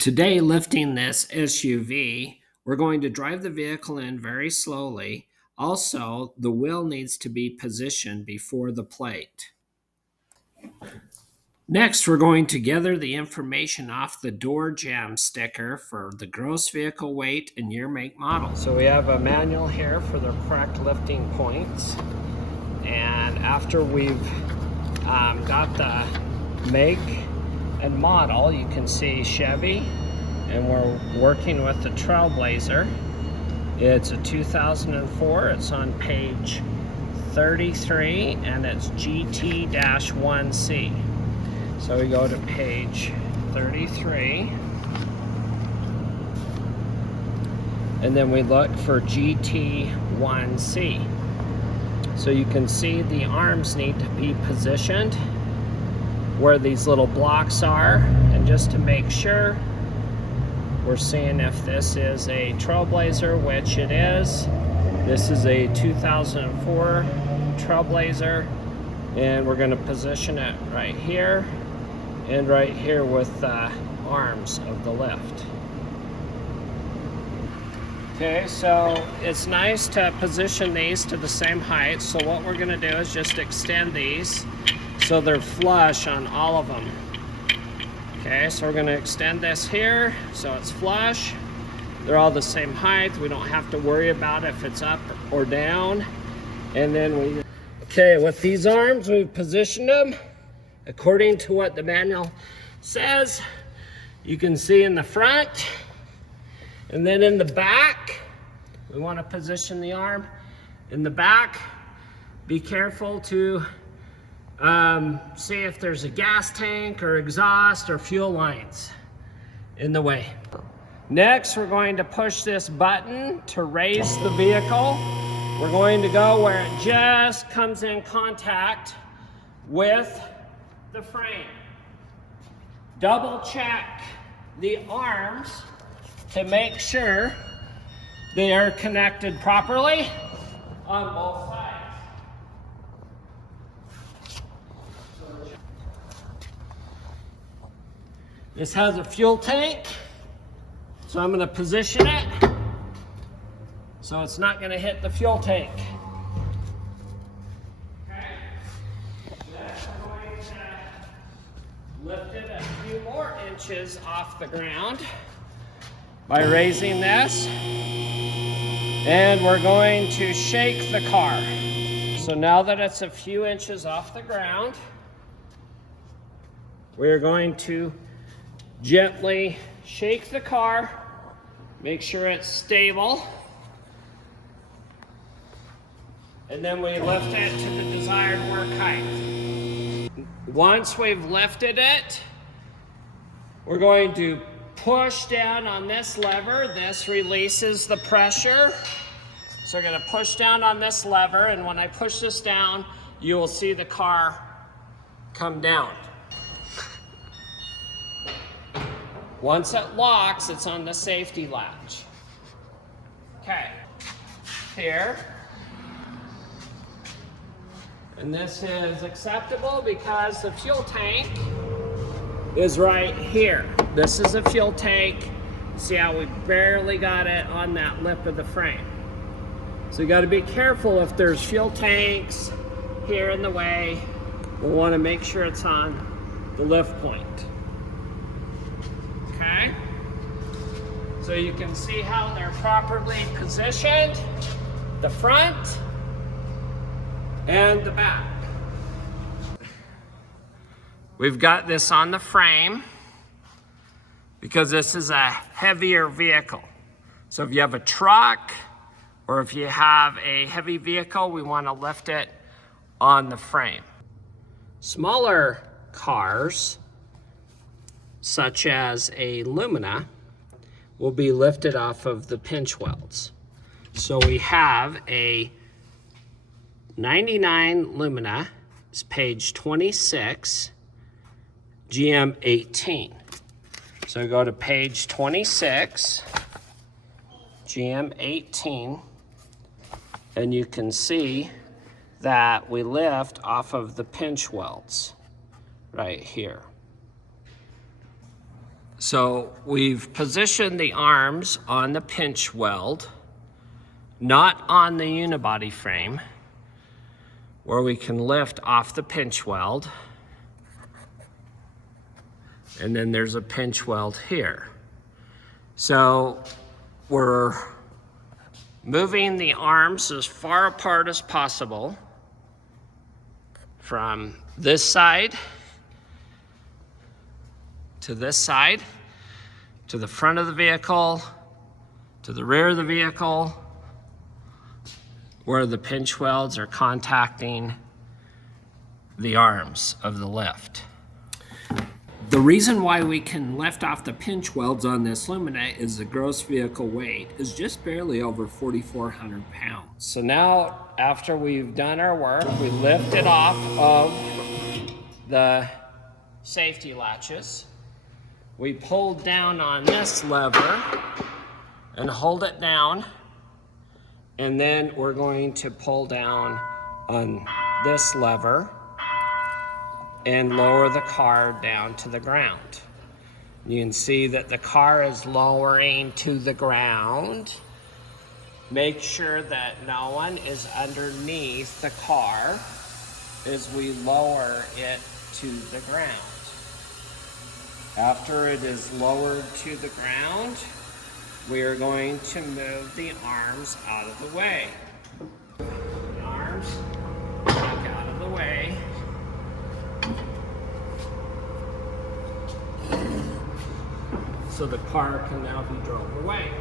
Today, lifting this SUV, we're going to drive the vehicle in very slowly. Also, the wheel needs to be positioned before the plate. Next, we're going to gather the information off the door jamb sticker for the gross vehicle weight and year, make, model. So we have a manual here for the correct lifting points. And after we've got the make and model, you can see Chevy, and we're working with the Trailblazer. It's a 2004. It's on page 33, and it's GT-1C. So we go to page 33, and then we look for GT-1C. So you can see the arms need to be positioned where these little blocks are, and just to make sure, we're seeing if this is a Trailblazer, which it is. This is a 2004 Trailblazer, and we're going to position it right here and right here with the arms of the lift. Okay, so it's nice to position these to the same height. So what we're going to do is just extend these so they're flush on all of them. Okay, so we're going to extend this here so it's flush. They're all the same height. We don't have to worry about if it's up or down. And then okay, with these arms, we've positioned them according to what the manual says. You can see in the front, and then in the back, we want to position the arm in the back. Be careful to see if there's a gas tank or exhaust or fuel lines in the way. Next, we're going to push this button to raise the vehicle. We're going to go where it just comes in contact with the frame. Double check the arms to make sure they are connected properly on both sides. This has a fuel tank, so I'm going to position it so it's not going to hit the fuel tank. Okay. Next, we're going to lift it a few more inches off the ground by raising this, and we're going to shake the car. So now that it's a few inches off the ground, we're going to gently shake the car, make sure it's stable, and then we lift it to the desired work height. Once we've lifted it, we're going to push down on this lever. This releases the pressure. So we're going to push down on this lever, and when I push this down, you will see the car come down. Once it locks, it's on the safety latch. Okay, here. And this is acceptable because the fuel tank is right here. This is a fuel tank. See how we barely got it on that lip of the frame. So you got to be careful if there's fuel tanks here in the way. We'll want to make sure it's on the lift point. Okay, so you can see how they're properly positioned, the front and the back. We've got this on the frame because this is a heavier vehicle. So if you have a truck or if you have a heavy vehicle, we want to lift it on the frame. Smaller cars, such as a Lumina, will be lifted off of the pinch welds. So we have a 99 Lumina, it's page 26, GM 18. So go to page 26, GM 18, and you can see that we lift off of the pinch welds right here. So we've positioned the arms on the pinch weld, not on the unibody frame, where we can lift off the pinch weld. And then there's a pinch weld here. So we're moving the arms as far apart as possible from this side to this side, to the front of the vehicle, to the rear of the vehicle, where the pinch welds are contacting the arms of the lift. The reason why we can lift off the pinch welds on this Lumina is the gross vehicle weight is just barely over 4,400 pounds. So now, after we've done our work, we lift it off of the safety latches. We pull down on this lever and hold it down. And then we're going to pull down on this lever and lower the car down to the ground. You can see that the car is lowering to the ground. Make sure that no one is underneath the car as we lower it to the ground. After it is lowered to the ground, we are going to move the arms out of the way. The arms back out of the way. So the car can now be drove away.